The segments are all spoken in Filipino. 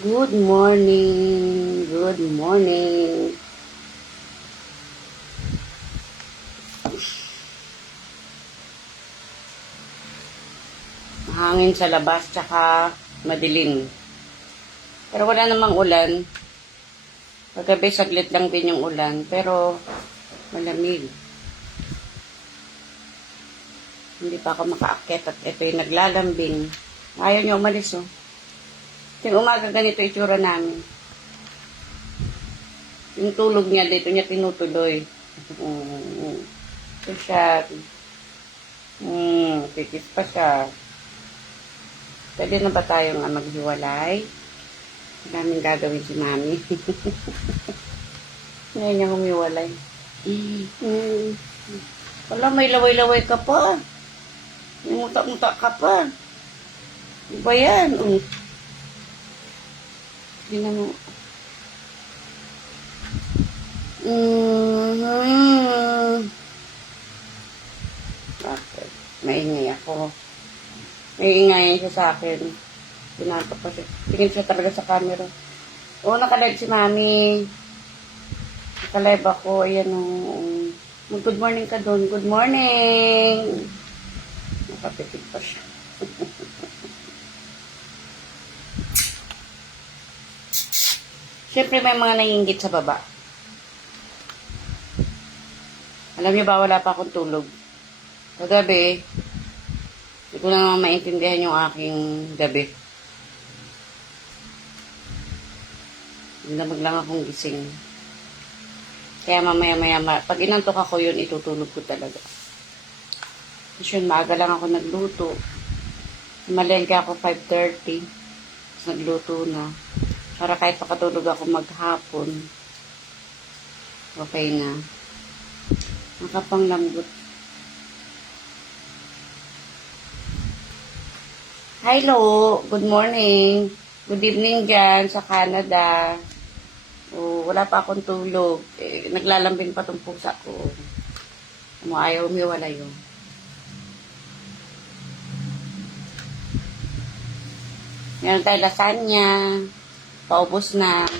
Good morning. Good morning. Mahangin sa labas, tsaka madilim. Pero wala namang ulan. Paggabi, saglit lang din yung ulan. Pero, malamig. Hindi pa ako makaakyat at ito yung naglalambing. Ayaw niya umalis, oh. Yung umaga ganito itsura namin. Yung tulog niya dito niya tinutuloy. Ito siya. Kikis pa siya. Pwede na ba tayong maghiwalay? Maraming gagawin si Mami. Ngayon niya humiwalay. Wala, may laway-laway ka pa. May muta-muta ka pa. Ano ba yan? Hindi na mo. Bakit? Maingay ako. Maingay siya sa akin. Pinato pa siya. Tingin siya talaga sa camera. Oo, nakalive si Mami. Nakalive ako. Ayan o. Good morning ka doon. Good morning. Nakapitig pa siya. Siyempre may mga naiinggit sa baba. Alam niyo ba, wala pa akong tulog. Kagabi, hindi ko na naman maintindihan yung aking gabi. Lamag lang akong gising. Kaya mamaya-maya, pag inantok ako yun, itutulog ko talaga. Kasi yun, maaga lang ako nagluto. Malengke ako 5:30. Nagluto na. Para kahit pakatulog ako maghapon, okay na. Nakapanglambot. Hello, good morning. Good evening dyan sa Canada. Wala pa akong tulog. Naglalambing pa tong pusa ko. Ayaw umiwala yun. Meron tayo lasagna. Paubos na.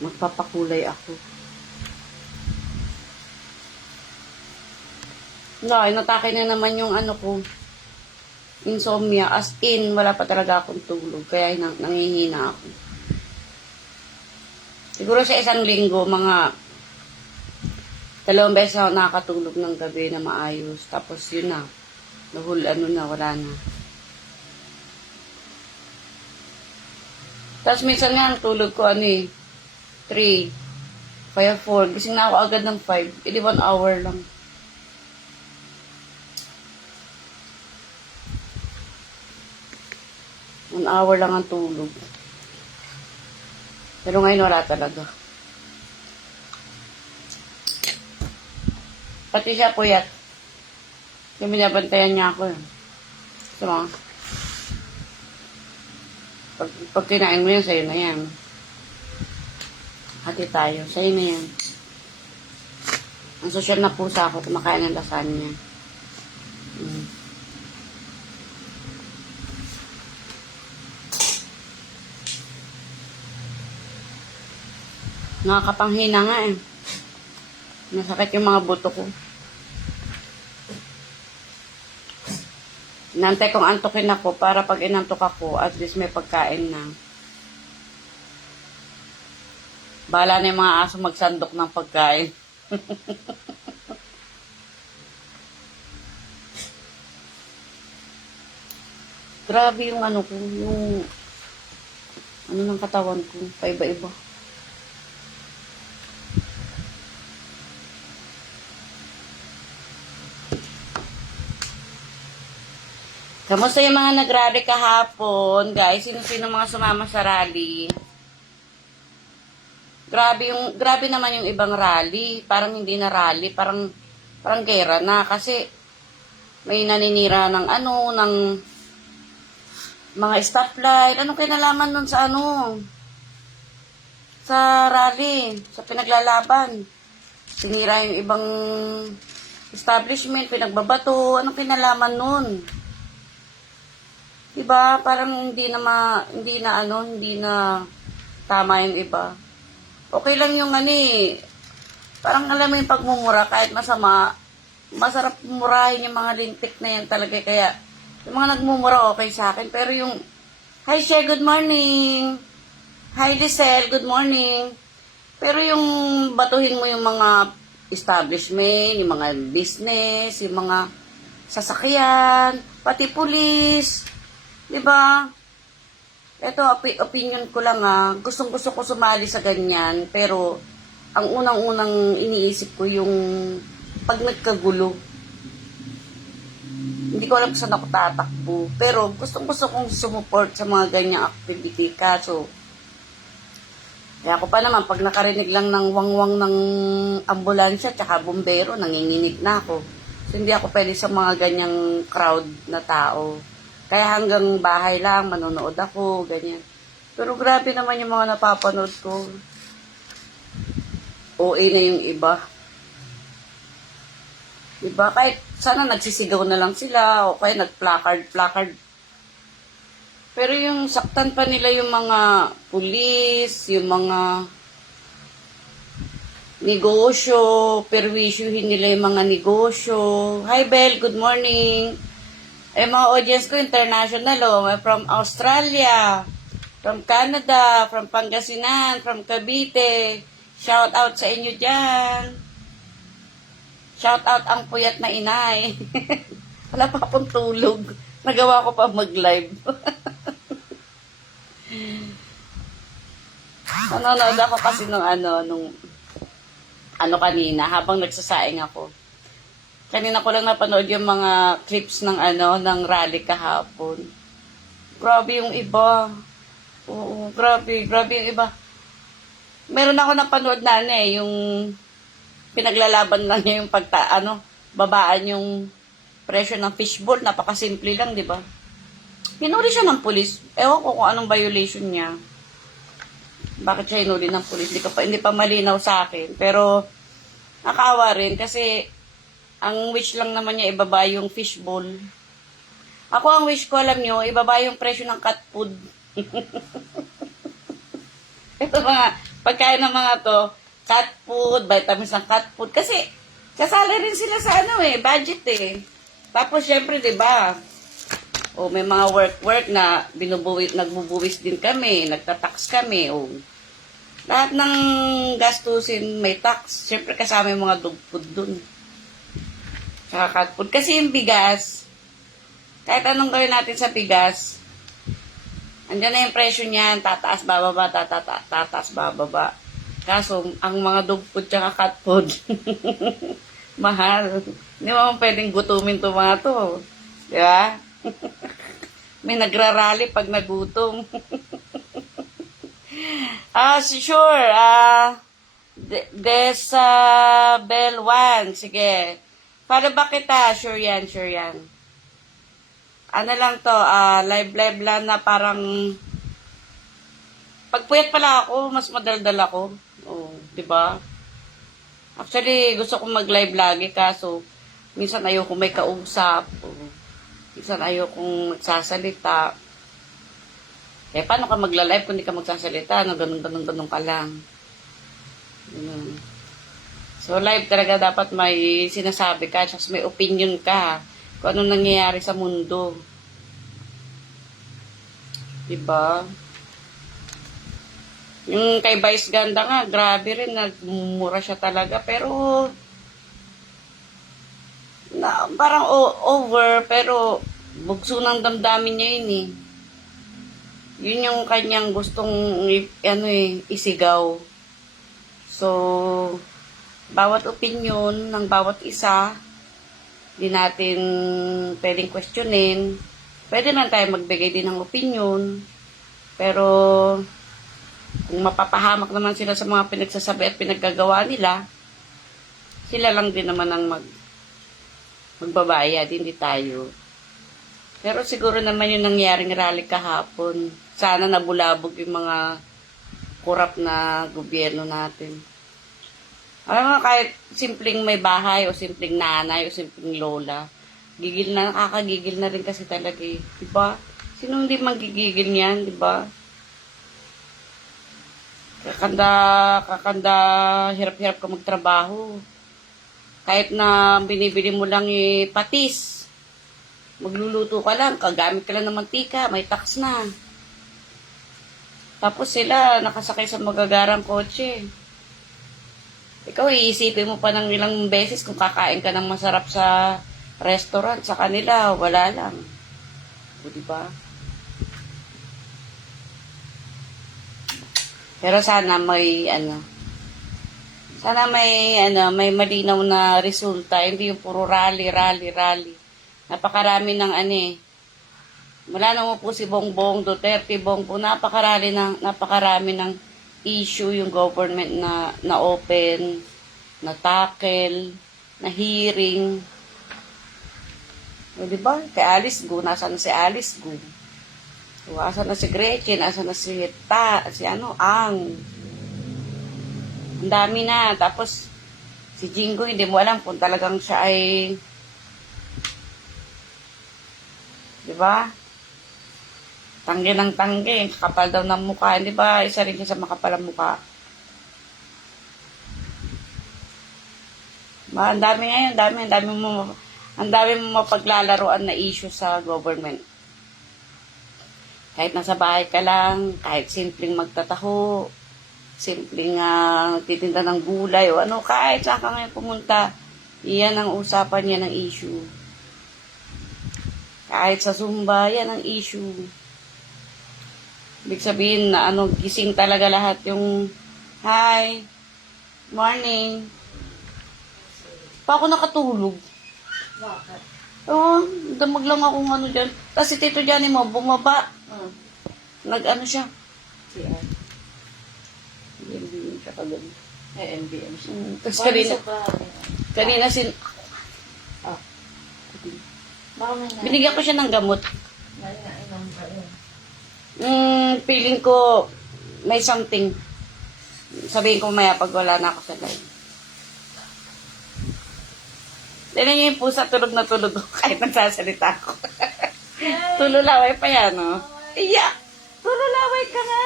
Magpapakulay ako. No, inatake na naman yung ano ko. Insomnia. As in, wala pa talaga akong tulog. Kaya nangihina ako. Siguro sa isang linggo, mga 2 beses ako nakakatulog ng gabi na maayos. Tapos yun na. Wala na. Tapos minsan nga, ang tulog ko 3, kaya 4. Gising na ako agad ng 5. 1 hour lang. One hour lang ang tulog. Pero ngayon wala talaga. Pati siya puyat. Yung binabantayan niya ako. Diba? Pag kinain mo yan, sa'yo na yan. Hati tayo. Sa'yo na yan. Ang sosyal na pusa ako, kumakain ng lasagna. Nakakapanghina nga eh. Nasakit yung mga buto ko. Nantay kong antukin ako para pag inantok ako, at least may pagkain na. Bahala na yung mga aso magsandok ng pagkain. Grabe yung ano ko, yung ano ng katawan ko, paiba-iba. Kamusta yung mga nag-rally kahapon, guys? Sino-sino mga sumama sa rally? Grabe naman yung ibang rally. Parang hindi na rally, parang gera na kasi may naninira ng ng mga stoplight. Anong kinalaman nun sa sa rally, sa pinaglalaban. Sinira yung ibang establishment, pinagbabato, anong kinalaman nun? Diba? Parang hindi na tama yung iba. Okay lang yung parang alam mo yung pagmumura kahit masama, masarap murahin yung mga lintik na yan talaga. Kaya, yung mga nagmumura okay sa akin. Pero yung, hi Cher, good morning. Hi Lisel, good morning. Pero yung batuhin mo yung mga establishment, yung mga business, yung mga sasakyan, pati pulis, di ba? Ito, opinion ko lang gustong-gusto ko sumali sa ganyan, pero ang unang-unang iniisip ko yung pag nagkagulo. Hindi ko alam kung saan ako tatakbo, pero gustong-gusto kong sumuport sa mga ganyang activity. Kaso, kaya ako pa naman, pag nakarinig lang ng wangwang ng ambulansya tsaka bumbero, nanginginig na ako. So, hindi ako pwede sa mga ganyang crowd na tao. Kaya hanggang bahay lang, manonood ako, ganyan. Pero grabe naman yung mga napapanood ko. OA na yung iba. Diba? Kahit sana nagsisigaw na lang sila, o kaya nag-placard. Pero yung saktan pa nila yung mga pulis, yung mga negosyo, perwisyuhin nila yung mga negosyo. Hi Belle, good morning. Mga audience ko international, from Australia, from Canada, from Pangasinan, from Cavite. Shout out sa inyo dyan. Shout out ang puyat na inay. Wala pa akong tulog. Nagawa ko pa mag-live. Nanonood ako kasi nung kanina habang nagsasaing ako. Kanina ko lang napanood yung mga clips ng ng rally kahapon. Grabe yung iba. Oo, grabe yung iba. Meron ako napanood na yung pinaglalaban lang niya yung babaan yung presyo ng fishbowl. Napakasimple lang, di ba? Hinuli siya ng pulis. Ewan ko kung anong violation niya. Bakit siya hinuli ng pulis? Hindi pa malinaw sa akin. Pero, nakaawa rin kasi ang wish lang naman niya ibaba yung fishbowl. Ako ang wish ko, alam nyo, ibaba yung presyo ng cat food. Ito mga, pagkain ng mga to, cat food, vitamins ng cat food. Kasi, kasali rin sila sa budget eh. Tapos, syempre, di ba, may mga work na nagbubuwis din kami, nagtatax kami, lahat ng gastusin may tax. Syempre, kasama yung mga dog food dun. Tsaka cat food. Kasi yung bigas, kahit anong gawin natin sa bigas, andyan na yung presyo niyan, tataas, bababa, tataas, bababa. Kaso, ang mga dog food tsaka cat food, mahal. Hindi mo pwedeng gutumin to mga to. Di ba? May nagrarally pag nagutom. Sure. Bell 1. Sige. Para ba kita? Sure yan. Ano lang to, live lang na parang pagpuyat pala ako, mas madaldal ako. Diba? Actually, gusto kong mag-live lagi kaso minsan ayoko may kausap. Minsan ayokong magsasalita. Paano ka magla-live kung hindi ka magsasalita? Ganun ka lang. So, live talaga dapat may sinasabi ka, tsaka may opinion ka kung ano nangyayari sa mundo. Diba? Yung kay Vice Ganda nga, grabe rin, nagmumura siya talaga, pero parang over, pero bugso ng damdamin niya yun eh. Yun yung kanyang gustong isigaw. So, bawat opinion ng bawat isa, di natin pwedeng questionin. Pwede na tayo magbigay din ng opinion. Pero, kung mapapahamak naman sila sa mga pinagsasabi at pinaggagawa nila, sila lang din naman ang magbabayad, hindi tayo. Pero siguro naman yung nangyaring rally kahapon. Sana nabulabog yung mga kurap na gobyerno natin. Alam mo, kahit simpleng may bahay o simpleng nanay o simpleng lola, gigil na, nakakagigil na rin kasi talaga eh. Diba? Sino hindi magigigil niyan, diba? Kakanda, hirap-hirap ka magtrabaho. Kahit na binibili mo lang eh, patis. Magluluto ka lang, kagamit ka lang ng mantika, may tax na. Tapos sila, nakasakay sa magagarang kotse. Ikaw, iisipin mo pa ng ilang beses kung kakain ka ng masarap sa restaurant. Sa kanila, wala lang. O, diba? Pero sana may, may malinaw na resulta. Hindi yung puro rally. Napakarami ng mula nung po si Bongbong Duterte, napakarami ng issue yung government na open, na tackle, na hearing. O, diba? Kay Alice Go, nasaan na si Alice Go? Asan na si Gretchen, asan na si Ang. Ang dami na. Tapos, si Jingo, hindi mo alam kung talagang siya ay, diba? Tangge ng tangge, kakapal daw ng mukha. Hindi ba, isa rin siya sa makapal ang mukha. Ang dami ngayon, ang dami mo mapaglalaroan na issue sa government. Kahit nasa bahay ka lang, kahit simpleng magtataho, simpleng titinda ng gulay, o kahit saan ka ngayon pumunta, iyan ang usapan, yan ang issue. Kahit sa Zumba, yan ang issue. Ibig sabihin na gising talaga lahat yung, hi, morning. Pa ako nakatulog. Bakit? Oo, damag lang akong dyan. Tapos si Tito Johnny mo, bumaba. Nag siya. CR. MBM siya kagabi. MBM siya. Tapos kanina binigyan ko siya ng gamot. Feeling ko may something. Sabihin ko maya pag wala na ako sa live. Tignan niyo yung pusa, tulog na tulog ko kahit nagsasalita ako. Tululaway pa yan, no? Iya! Tululaway ka nga!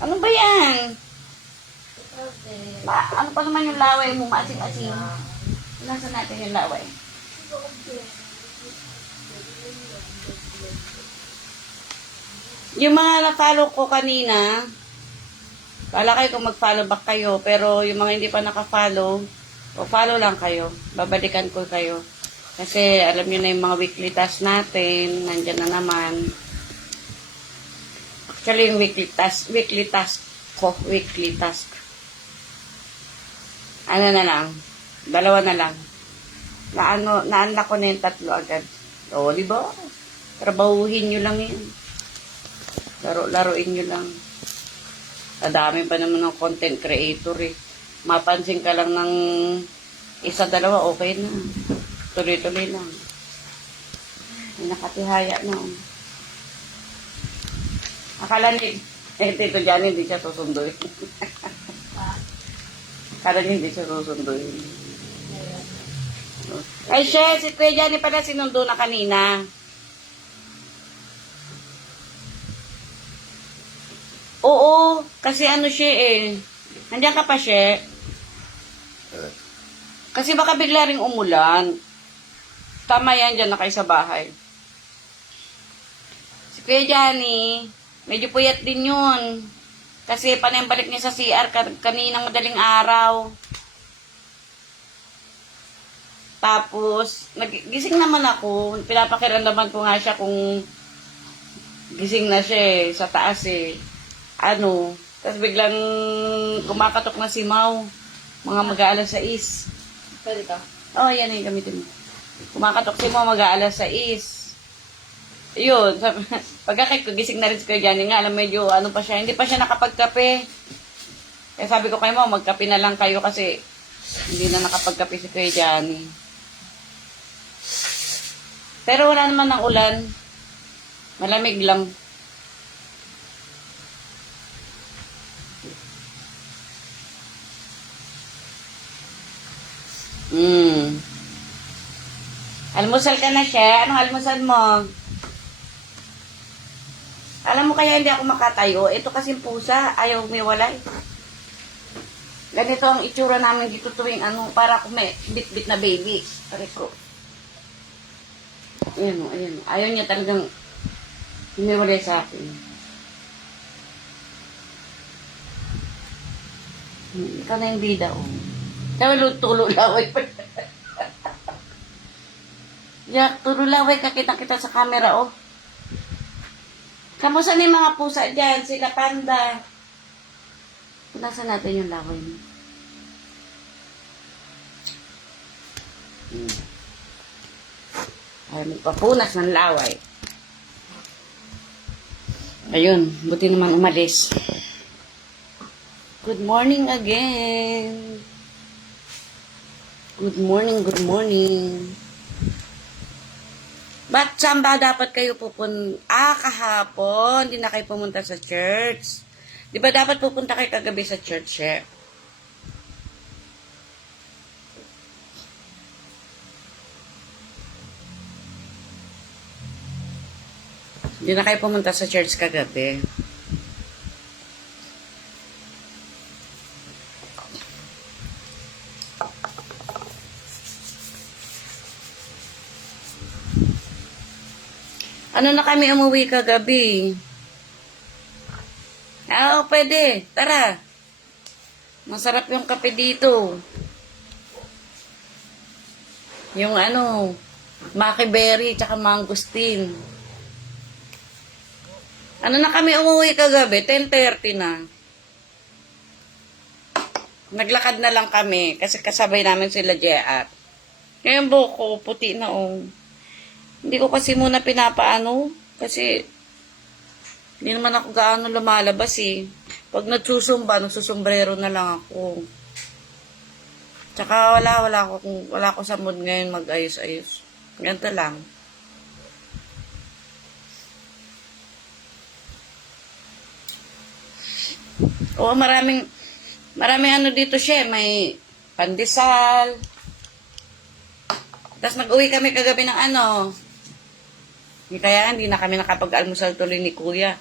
Ano ba yan? Ano pa naman yung laway mo? Maasim-asim. Nasaan natin yung laway? Yung mga na-follow ko kanina, wala kayo kung mag-follow back kayo, pero yung mga hindi pa naka-follow, o follow lang kayo. Babalikan ko kayo. Kasi alam niyo na yung mga weekly task natin, nandyan na naman. Actually, yung weekly task. Ano na lang, 2 na lang. Na-unlock ko na yung 3 agad. O, di ba? Trabahuhin nyo lang yan. Laruin nyo lang. Kadami pa naman ng content creator eh. Mapansin ka lang ng 1, 2, okay na. Tuloy-tuloy lang. May nakatihaya na. Akala ni Tito Johnny hindi siya susunduin. Akala niya hindi siya susunduin. Ay, siya, si Kuya Johnny pala sinundo na kanina. Oo, kasi siya eh. Nandiyan ka pa siya. Kasi baka bigla ring umulan. Tama yan dyan na kayo sa bahay. Si Kuya Johnny, medyo puyat din yun. Kasi panembalik niya sa CR kaninang madaling araw. Tapos, gising naman ako. Pinapakiramdaman ko nga siya kung gising na siya sa taas eh. Tapos biglang kumakatok na si Mau. Mga mag-aalas 6. Pwede ka? Oh, yan yung gamitin mo. Kumakatok si Mau mag-aalas 6. Yun. Pagkakit ko, gising na rin si Kuya Johnny nga. Alam, medyo pa siya. Hindi pa siya nakapagkape. Kaya sabi ko kay Mau, magkape na lang kayo kasi hindi na nakapagkape si Kuya Johnny. Pero wala naman ng ulan. Malamig lang. Almusal ka na siya. Anong almusal mo? Alam mo kaya hindi ako makatayo. Ito kasing pusa. Ayaw umiwalay. Ganito ang itsura namin dito tuwing para kung may bit-bit na baby. Pare ko. Ayan o, ayan o. Ayaw niya talagang umiwalay sa akin. Ikaw na yung bida o. Kaya tulo laway pa. Jack, tulo laway ka kita sa camera o. Kamusta na yung mga pusa dyan? Sila panda. Punasan natin yung laway mo. Ay, magpapunas ng laway. Ayun, buti naman umalis. Good morning again. Good morning, good morning. Ba't saan ba dapat kayo kahapon, hindi na kayo pumunta sa church. Di ba dapat pupunta kayo kagabi sa church, eh? Hindi na kayo pumunta sa church kagabi. Ano na kami umuwi kagabi? Oo, pwede. Tara. Masarap yung kape dito. Yung Maki Berry tsaka mangosteen. Ano na kami umuwi kagabi? 10:30 na. Naglakad na lang kami kasi kasabay namin sila JR. Kaya yung buhok ko, puti na Hindi ko kasi muna pinapaano kasi hindi naman ako gaano lumalabas eh. Pag nagsusumba, nagsusumbrero na lang ako. Tsaka wala ako sa mood ngayon mag-ayos-ayos. Ganito lang. Oo, maraming dito siya. May pandesal. Tapos nag-uwi kami kagabi ng Kaya hindi na kami nakapag-almusal tuloy ni Kuya.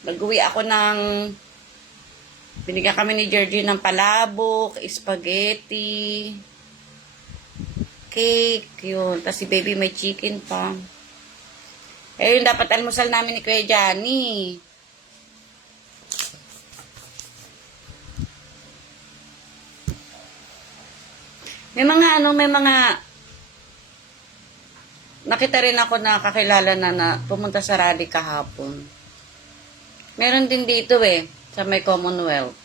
Nag-uwi ako binigyan kami ni Georgie ng palabok, spaghetti, cake, yun. Tapos si baby may chicken pa. Yun dapat almusal namin ni Kuya Johnny. May mga nakita rin ako na kakilala na pumunta sa rally kahapon. Meron din dito sa may Commonwealth.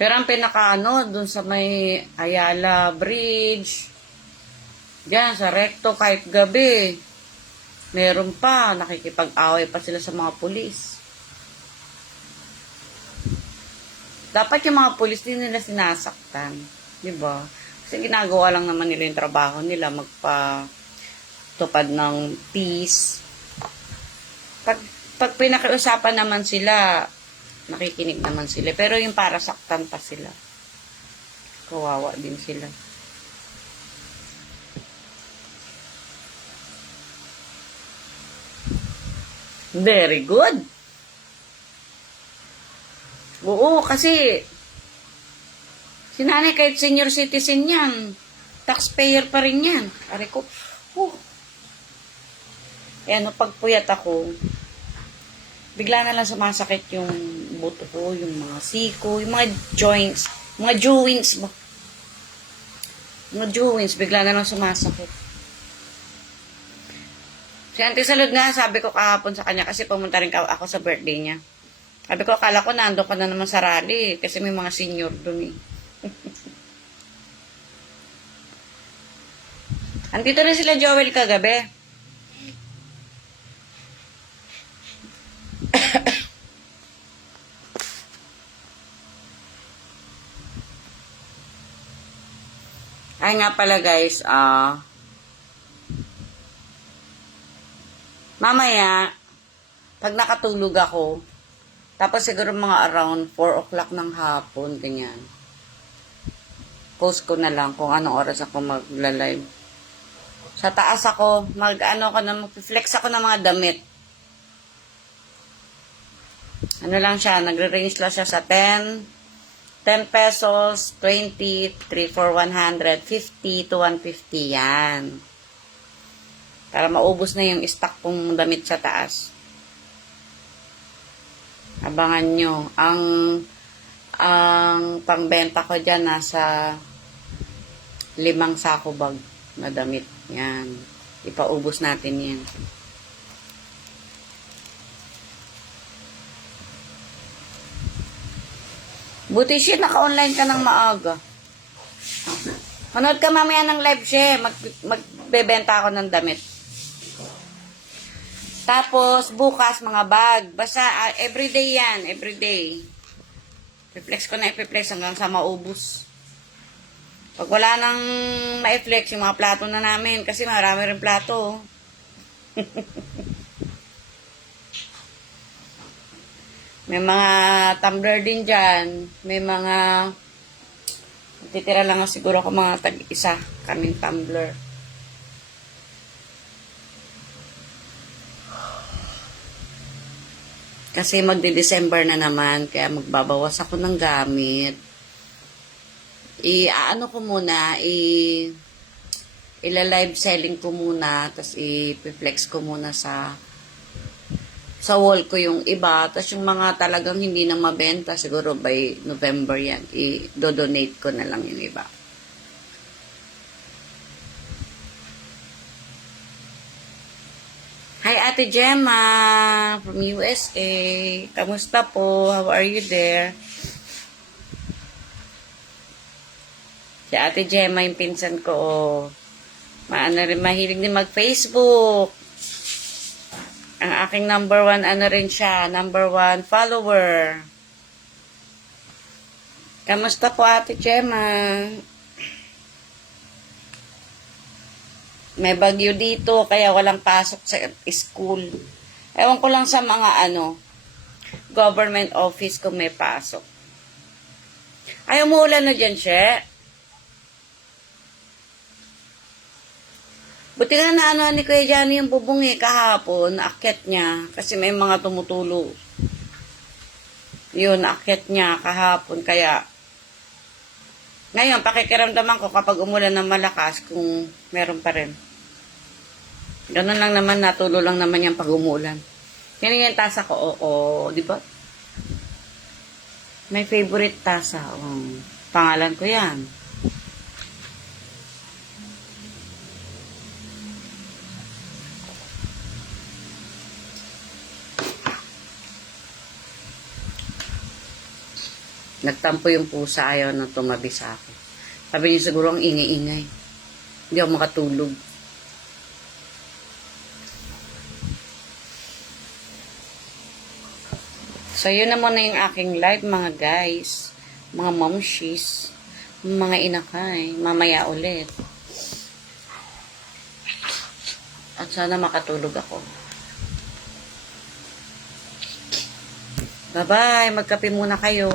Pero ang pinaka dun sa may Ayala Bridge, diyan sa Recto kahit gabi, meron pa, nakikipag-away pa sila sa mga pulis. Dapat yung mga pulis din nila sinasaktan, di ba? Kasi ginagawa lang naman nila yung trabaho nila, magpatupad ng peace. Pag pinakiusapan naman sila, nakikinig naman sila. Pero yung para saktan pa sila. Kawawa din sila. Very good. Oo, kasi si nanay kahit senior citizen yan, taxpayer pa rin yan. Ari ko, pagpuyat ako, bigla na lang sumasakit yung buto ko, yung mga siko, yung mga joints, mga joints ba? Mga joints, bigla na lang sumasakit. Si Auntie Salud nga, sabi ko kahapon sa kanya, kasi pumunta rin ako sa birthday niya. Sabi ko, akala ko nandun ka na naman sa rally, kasi may mga senior dun Andito na sila Joel kagabi. Ay nga pala guys, mamaya, pag nakatulog ako, Tapos siguro mga around 4 o'clock ng hapon, ganyan. Post ko na lang kung anong oras ako magla-live. Sa taas ako, mag-flex ako ng mga damit. Ano lang siya, nagre-range lang siya sa 10 pesos, 20, 3 for 100, 50 to 150, yan. Para maubos na yung stock kong damit sa taas. Abangan nyo. Ang pangbenta ko dyan, nasa 5 sako bag na damit. Yan. Ipaubos natin yan. Buti siya, naka-online ka ng maaga. Manood ka mamaya ng live siya. Magbebenta ako ng damit. Tapos, bukas, mga bag. Basta, everyday yan. Everyday. I-flex ko na i-flex hanggang sa maubos. Pag wala nang ma-flex, yung mga plato na namin. Kasi marami rin plato. May mga tumbler din dyan. May mga... Titira lang siguro ako mga tag-isa. Kaming tumbler. Kasi magde-December na naman, kaya magbabawas ako ng gamit. Ano ko muna, ila-live selling ko muna, tapos i-flex ko muna sa wall ko yung iba, tapos yung mga talagang hindi na mabenta, siguro by November yan, i-donate ko na lang yung iba. Hi, Ate Gemma from USA. Kamusta po? How are you there? Si Ate Gemma, yung pinsan ko, mahilig din mag-Facebook. Ang aking number 1, number 1 follower. Kamusta po, Ate Gemma? May bagyo dito, kaya walang pasok sa school. Ewan ko lang sa mga government office kung may pasok. Ay, umuulan na dyan, siya. Buti nga na ni Kuya Johnny yung bubong kahapon, naakyat niya. Kasi may mga tumutulo. Yun, naakyat niya kahapon, kaya... Ngayon, pakikiramdaman ko kapag umulan ng malakas kung meron pa rin. Ganun lang naman, natulo lang naman yung pag umulan. Yan yung tasa ko, di ba? May favorite tasa. Pangalan ko yan. Nagtampo yung pusa, ayaw na tumabi sa akin. Sabi niya siguro ang ingay-ingay. Hindi ako makatulog. So, yun na muna yung aking live, mga guys. Mga momshies. Mga inakay. Mamaya ulit. At sana makatulog ako. Bye-bye. Magkape muna kayo.